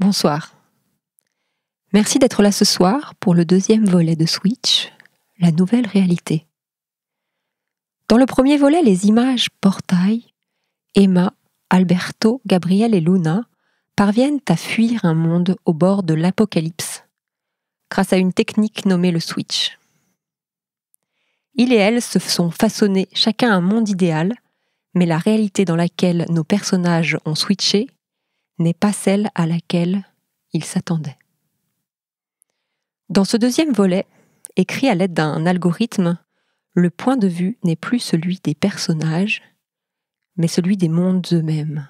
Bonsoir. Merci d'être là ce soir pour le deuxième volet de Switch, la nouvelle réalité. Dans le premier volet, les images portail, Emma, Alberto, Gabriel et Luna parviennent à fuir un monde au bord de l'apocalypse grâce à une technique nommée le Switch. Il et elle se sont façonnés chacun un monde idéal, mais la réalité dans laquelle nos personnages ont switché n'est pas celle à laquelle ils s'attendaient. Dans ce deuxième volet, écrit à l'aide d'un algorithme, le point de vue n'est plus celui des personnages, mais celui des mondes eux-mêmes.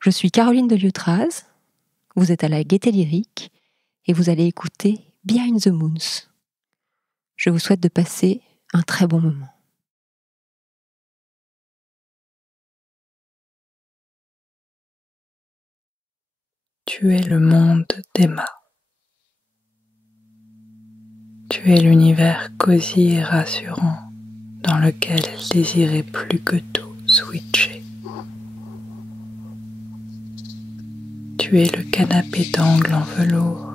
Je suis Caroline de Liotraz, vous êtes à la Gaieté Lyrique et vous allez écouter Behind the Moons. Je vous souhaite de passer un très bon moment. Tu es le monde d'Emma. Tu es l'univers cosy et rassurant dans lequel elle désirait plus que tout switcher. Tu es le canapé d'angle en velours,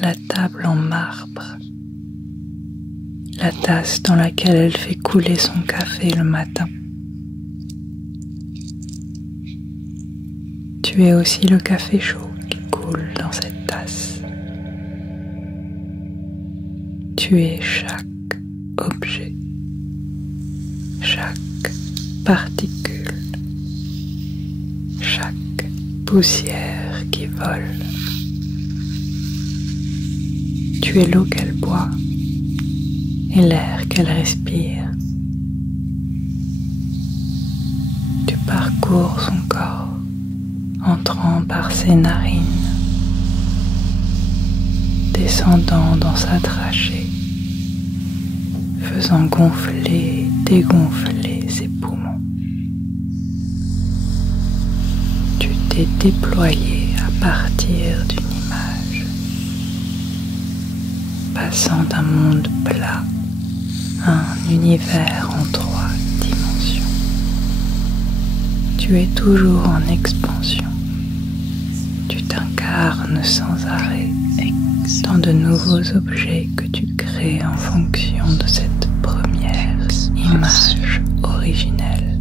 la table en marbre, la tasse dans laquelle elle fait couler son café le matin. Tu es aussi le café chaud qui coule dans cette tasse. Tu es chaque objet, chaque particule, chaque poussière qui vole. Tu es l'eau qu'elle boit et l'air qu'elle respire. Tu parcours son corps, entrant par ses narines, descendant dans sa trachée, faisant gonfler et dégonfler ses poumons. Tu t'es déployé à partir d'une image, passant d'un monde plat à un univers en 3 dimensions. Tu es toujours en expansion. Tu t'incarnes sans arrêt dans de nouveaux objets que tu crées en fonction de cette première image originelle.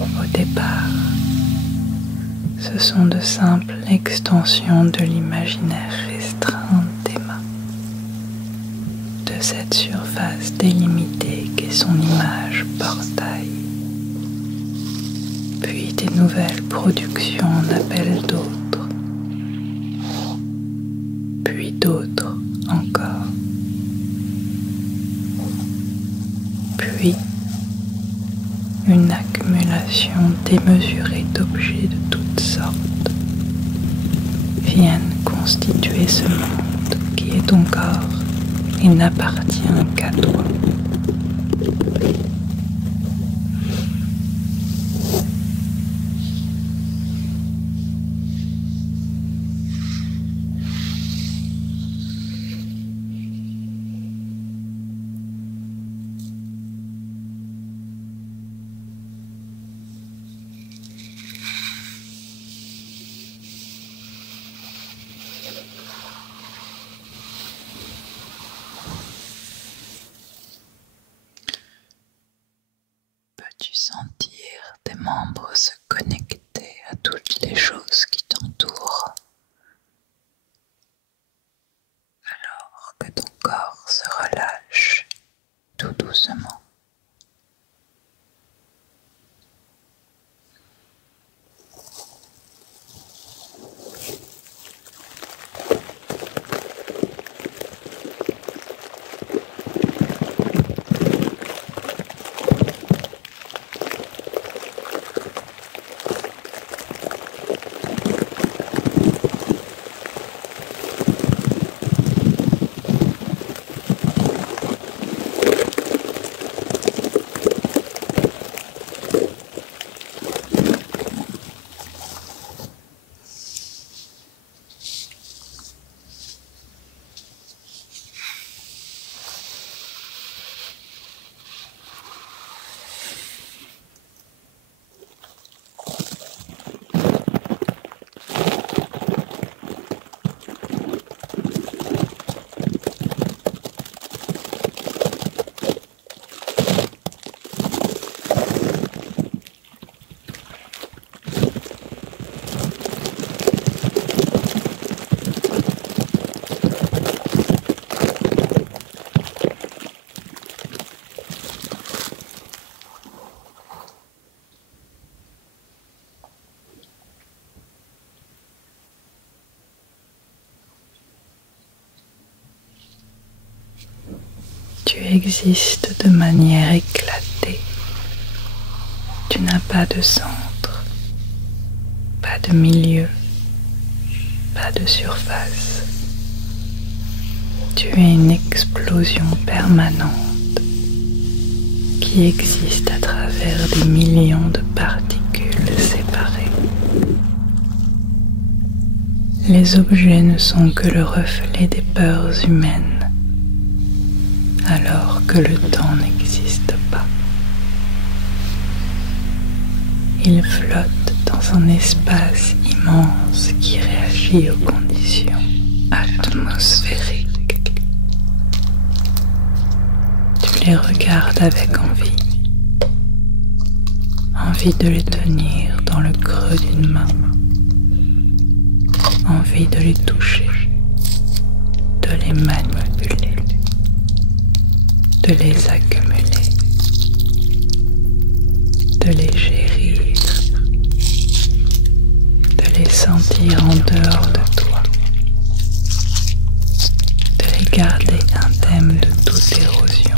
Au départ, ce sont de simples extensions de l'imaginaire restreint d'Emma, de cette surface délimitée qu'est son image portail. Puis des nouvelles productions en appellent d'autres, puis d'autres encore, puis une accumulation démesurée d'objets de toutes sortes viennent constituer ce monde qui est ton corps et n'appartient qu'à toi. Peux-tu sentir tes membres se connecter à toutes les choses qui t'entourent, alors que ton corps se relâche tout doucement? Tu existes de manière éclatée. Tu n'as pas de centre, pas de milieu, pas de surface. Tu es une explosion permanente qui existe à travers des millions de particules séparées. Les objets ne sont que le reflet des peurs humaines, alors que le temps n'existe pas. Ils flottent dans un espace immense qui réagit aux conditions atmosphériques. Tu les regardes avec envie, envie de les tenir dans le creux d'une main, envie de les toucher, de les manipuler, de les accumuler, de les chérir, de les sentir en dehors de toi, de les garder indemnes de toute érosion,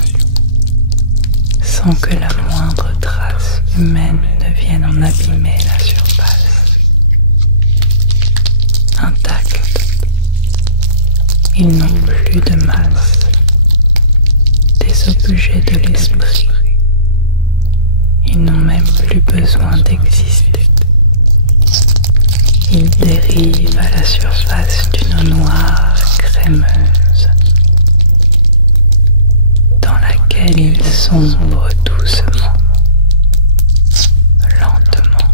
sans que la moindre trace humaine ne vienne en abîmer la surface. Intacts, ils n'ont plus de masse, des objets de l'esprit. Ils n'ont même plus besoin d'exister. Ils dérivent à la surface d'une eau noire crémeuse, dans laquelle ils sombrent doucement, lentement,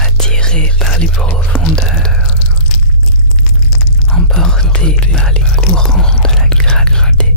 attirés par les profondeurs, emportés par les courants de la gravité.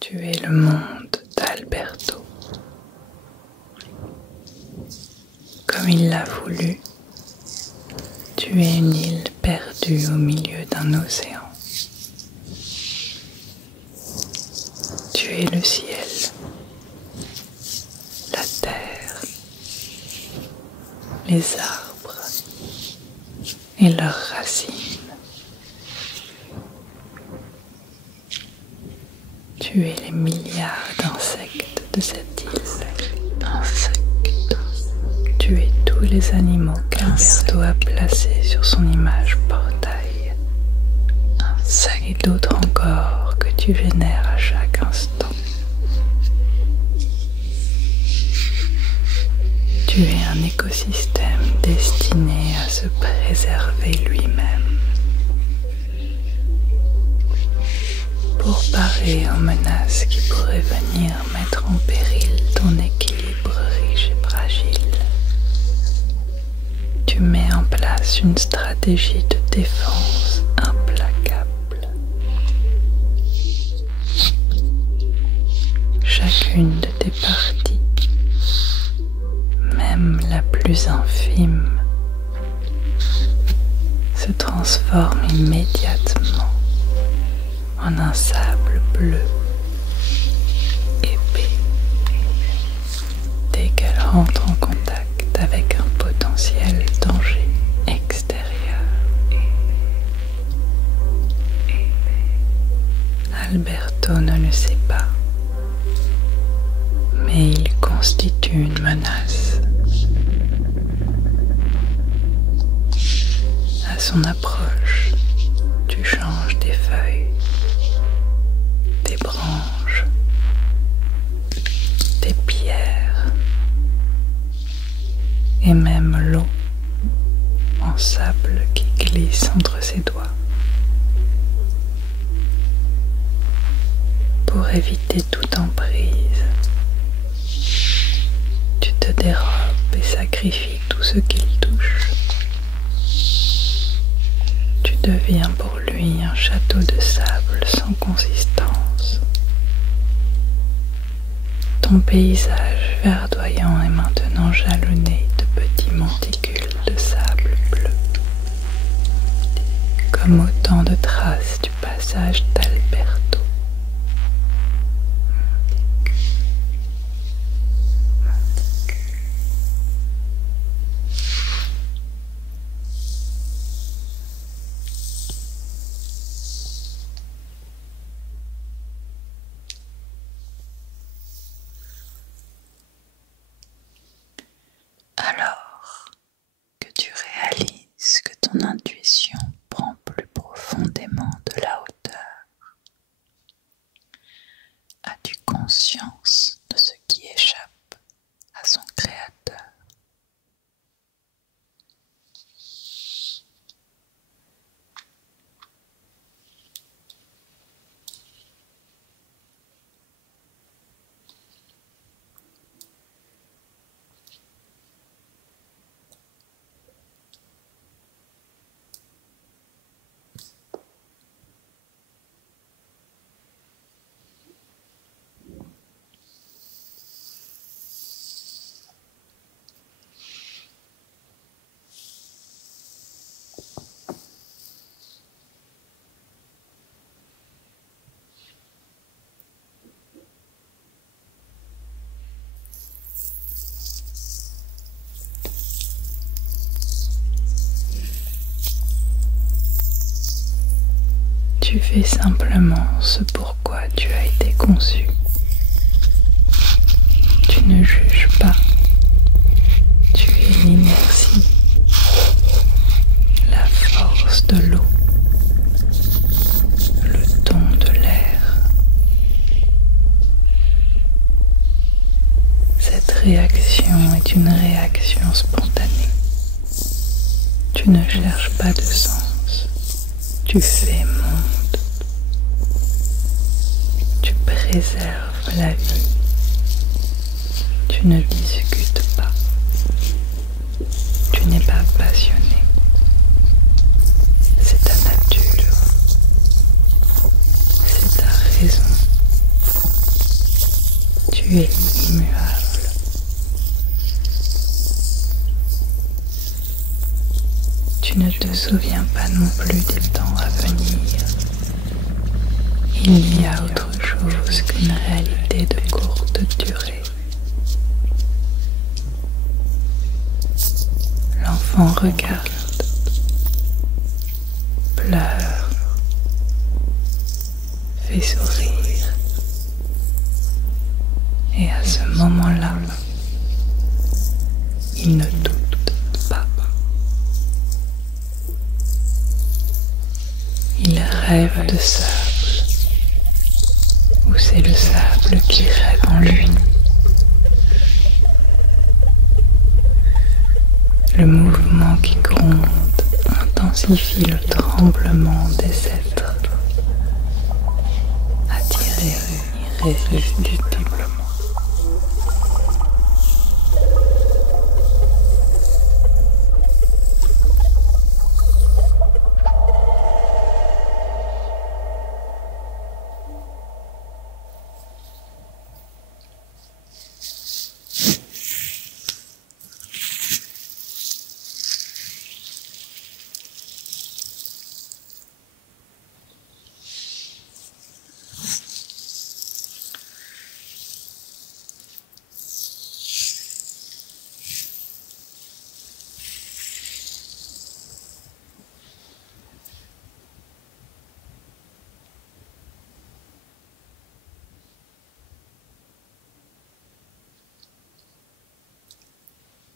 Tu es le monde d'Alberto. Comme il l'a voulu, tu es une île perdue au milieu d'un océan. Tu es le ciel, la terre, les arbres et leurs racines. Tu es les milliards d'insectes de cette île. Tu es tous les animaux Alberto a placé sur son image portail un sac et d'autres encore que tu vénères à chaque instant. Tu es un écosystème destiné à se préserver lui-même pour parer aux menaces qui pourraient venir mettre en péril ton équilibre riche et fragile. Tu mets en place une stratégie de défense implacable. Chacune de tes parties, même la plus infime, se transforme immédiatement en un sable bleu épais dès qu'elle rentre en contact avec un potentiel danger extérieur. Alberto ne le sait pas, mais il constitue une menace. À son approche, tu changes des feuilles, des branches, des pierres et même l'eau en sable qui glisse entre ses doigts. Pour éviter toute emprise, tu te dérobes et sacrifies tout ce qu'il touche. Tu deviens pour lui un château de sable sans consistance. Ton paysage verdoyant est maintenant jalonné de petits monticules de sable bleu, comme autant de traces du passage d'Alberto. Alors que tu réalises que ton intuition prend plus profondément de la hauteur, as-tu conscience de ce qui échappe à son créateur? Tu fais simplement ce pourquoi tu as été conçu. Tu ne juges pas. Tu es l'inertie, la force de l'eau, le ton de l'air. Cette réaction est une réaction spontanée. Tu ne cherches pas de sens. Tu fais monde. Tu préserves la vie. Tu ne discutes pas. Tu n'es pas passionné. C'est ta nature. C'est ta raison. Tu es immuable. Tu ne te souviens pas non plus des temps à venir. Il y a autre chose qu'une réalité de courte durée. L'enfant regarde, pleure, fait sourire. Et à ce moment-là, il ne doute pas. rêves de sable, ou c'est le sable qui rêve en lui. Le mouvement qui gronde intensifie le tremblement des êtres, attirés irrésistiblement.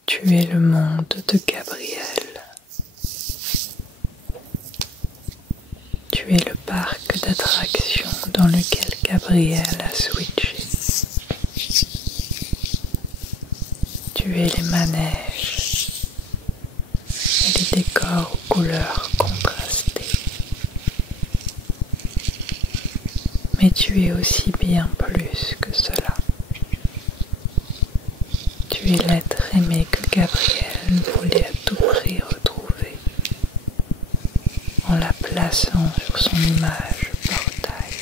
Tu es le monde de Gabriel. Tu es le parc d'attractions dans lequel Gabriel a switché. Tu es les manèges et les décors aux couleurs contrastées. Mais tu es aussi bien plus que cela. Tu es l'être aimé que Gabriel voulait à tout prix retrouver en la plaçant sur son image portail.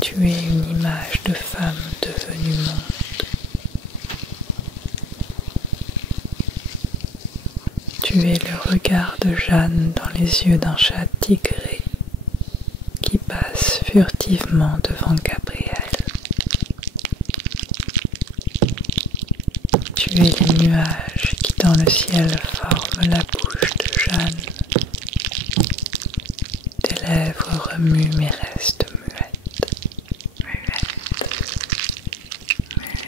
Tu es une image de femme devenue monde. Tu es le regard de Jeanne dans les yeux d'un chat tigré qui passe furtivement devant Gabriel. Tu es les nuages qui dans le ciel forment la bouche de Jeanne. Tes lèvres remuent mais restent muettes.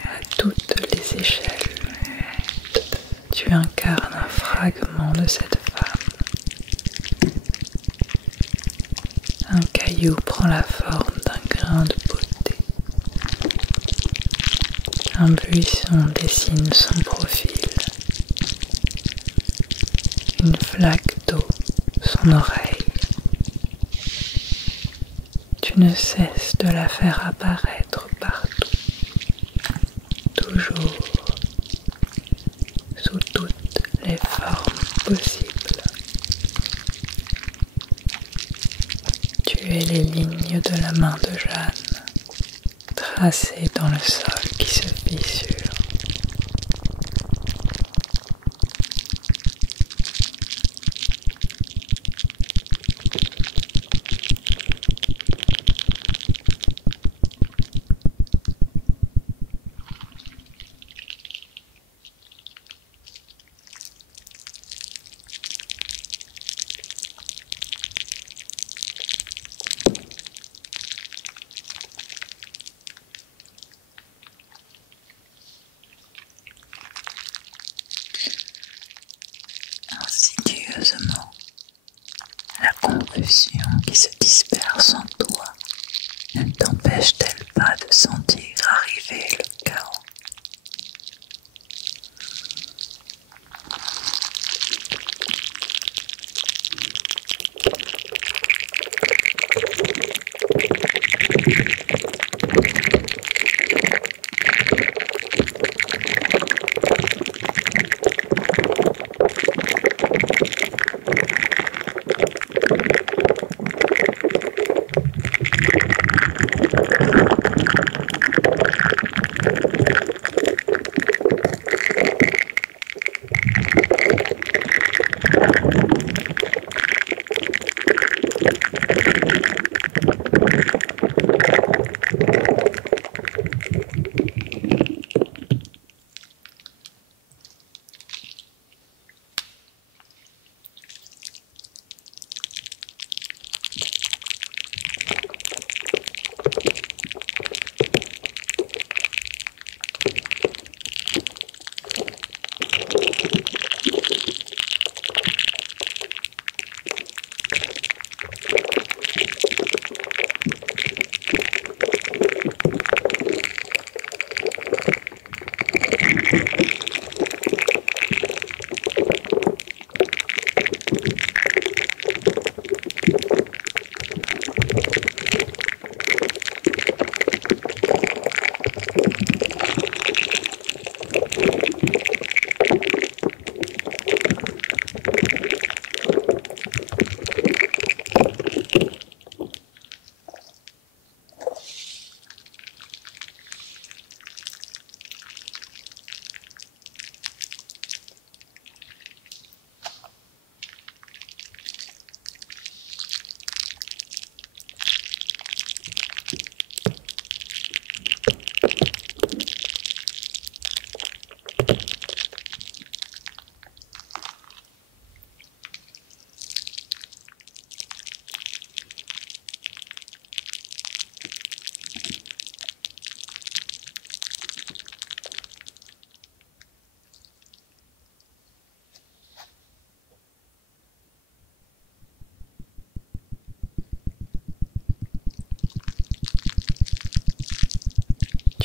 À toutes les échelles, tu incarnes un fragment de cette femme. Un caillou prend la forme d'un grain de beauté. Un buisson dessine son profil. Une flaque d'eau, son oreille. Tu ne cesses de la faire apparaître partout, toujours, sous toutes les formes possibles. Tu es les lignes de la main de Jeanne, tracées dans le sol qui se fissure. Insidieusement, la confusion qui se disperse en toi ne t'empêche-t-elle pas de sentir arriver le chaos?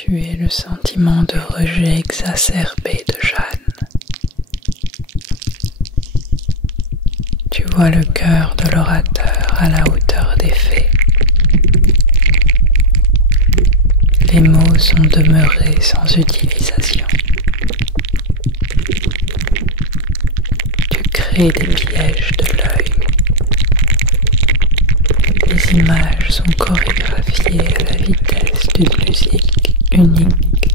Tu es le sentiment de rejet exacerbé de Jeanne. Tu vois le cœur de l'orateur à la hauteur des faits. Les mots sont demeurés sans utilisation. Tu crées des pièges de l'œil. Les images sont chorégraphiées à la vitesse d'une musique unique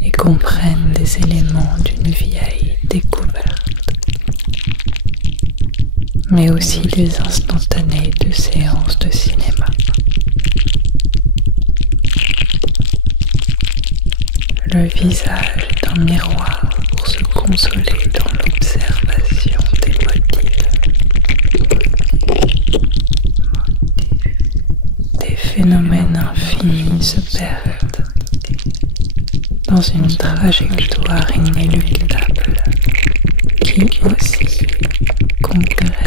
et comprennent les éléments d'une vieille découverte, mais aussi des instantanés de séances de cinéma. Le visage est un miroir pour se consoler dans l'observation des motifs. Des phénomènes infinis se perdent dans une trajectoire inéluctable qui oscille concrètement.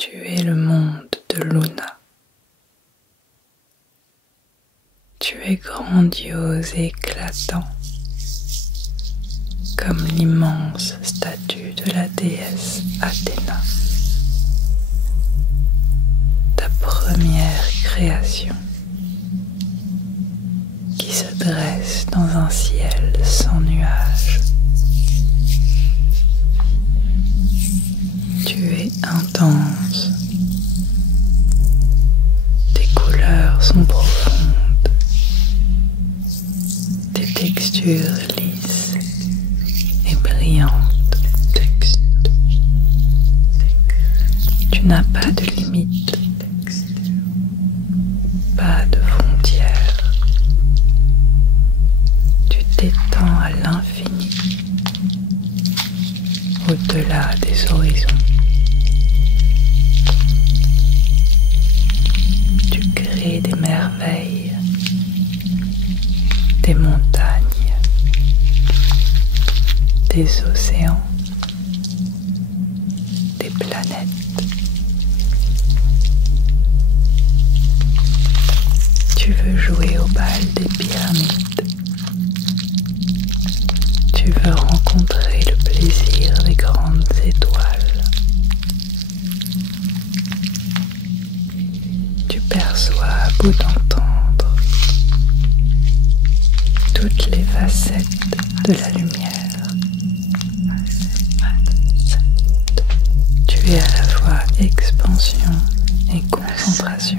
Tu es le monde de Luna. Tu es grandiose et éclatant, comme l'immense statue de la déesse Athéna, ta première création, qui se dresse dans un ciel sans nuages. Tu es intense, tes couleurs sont profondes, tes textures lisses et brillantes. Tu n'as pas de limites, pas de frontières. Tu t'étends à l'infini, au-delà des horizons. Tu crées des merveilles, des montagnes, des océans, des planètes. Tu veux jouer au bal des pyramides. Tu veux rencontrer le plaisir des grandes étoiles. Tu perçois à bout d'entendre toutes les facettes de la lumière. Tu es à la fois expansion et concentration.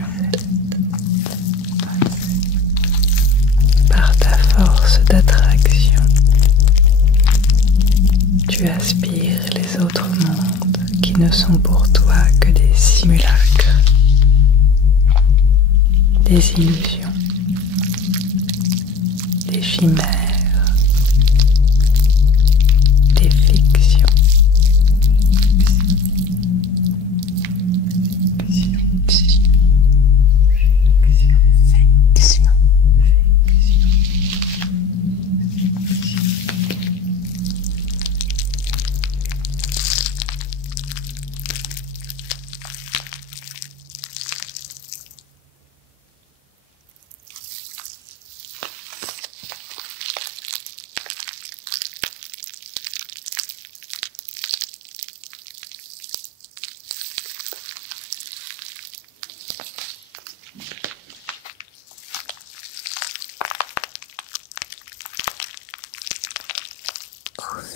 Par ta force d'attraction, tu aspires les autres mondes qui ne sont pour toi que des simulacres, des illusions, des chimères, des fictions.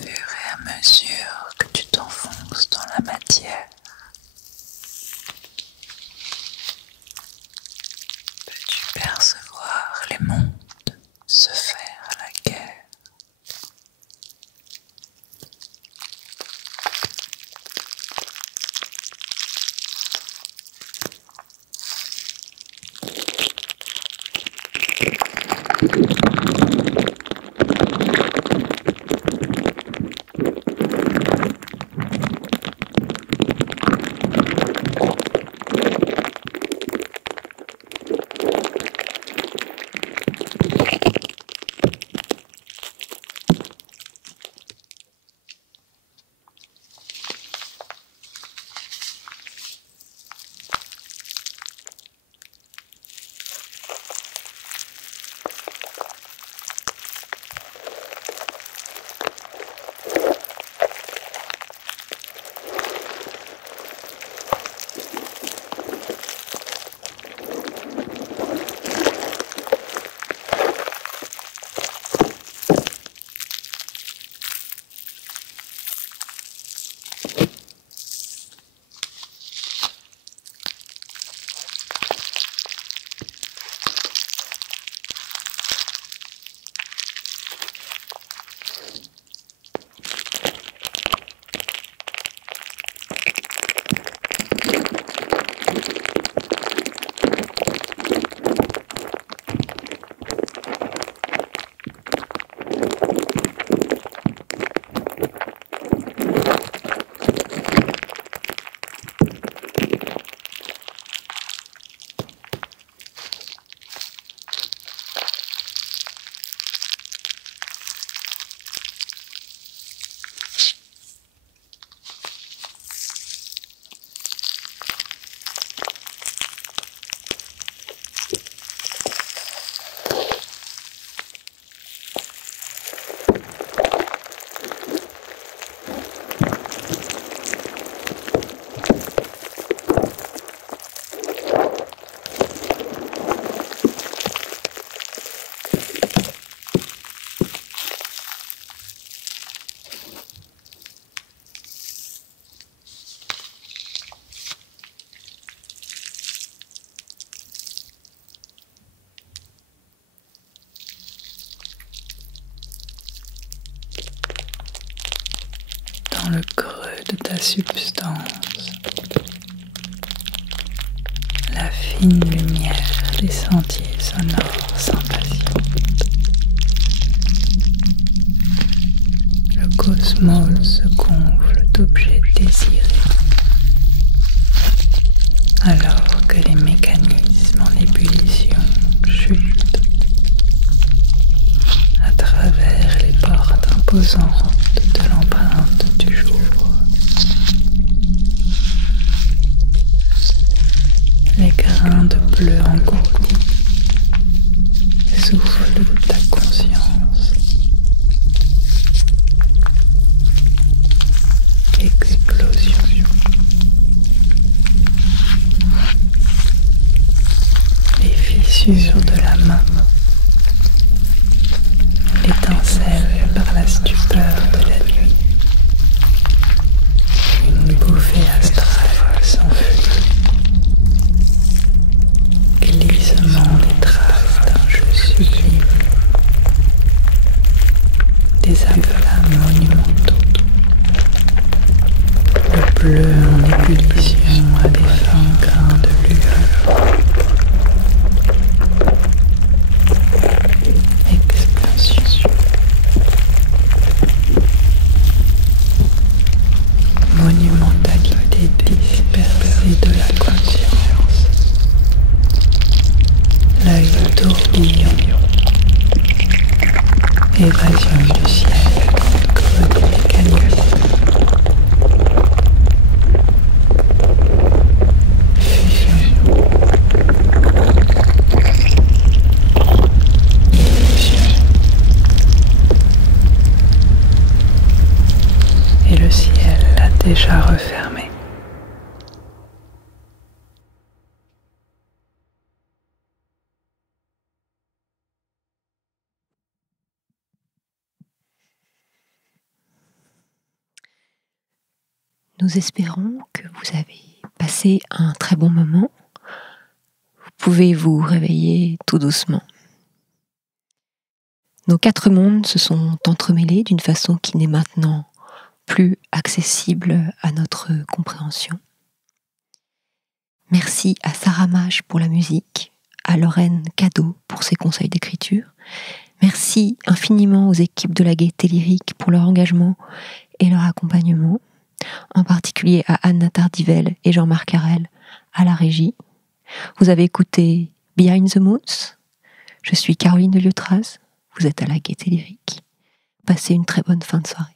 fur et à mesure que tu t'enfonces dans la matière, peux-tu percevoir les mondes se faire la guerre. Dans le creux de ta substance, la fine lumière des sentiers sonores s'impatiente. Le cosmos se gonfle d'objets désirés, alors que les mécanismes en ébullition chutent à travers les portes imposantes de l'empreinte du jour. Les grains de bleu engourdis soufflent de ta conscience. Explosion. Les fissures de la main, l'étincelle par la stupeur de la nuit. Une bouffée astrale s'enfuit. Glissement des traces d'un jeu sublime. Des aplats monumentaux. Le bleu en ébullition a des fins grains de lueur. Expansion. Monumentalité dispersée de la conscience. L'œil tourbillon. Évasion du ciel dans le creux des mécanismes. Et le ciel l'a déjà refermé. Nous espérons que vous avez passé un très bon moment. Vous pouvez vous réveiller tout doucement. Nos 4 mondes se sont entremêlés d'une façon qui n'est maintenant plus accessible à notre compréhension. Merci à Sarah Mage pour la musique, à Lorraine Cadeau pour ses conseils d'écriture. Merci infiniment aux équipes de la Gaieté Lyrique pour leur engagement et leur accompagnement, en particulier à Anna Tardivelle et Jean-Marc Harel à la régie. Vous avez écouté Behind the Moons. Je suis Caroline de Liotraz. Vous êtes à la Gaieté Lyrique. Passez une très bonne fin de soirée.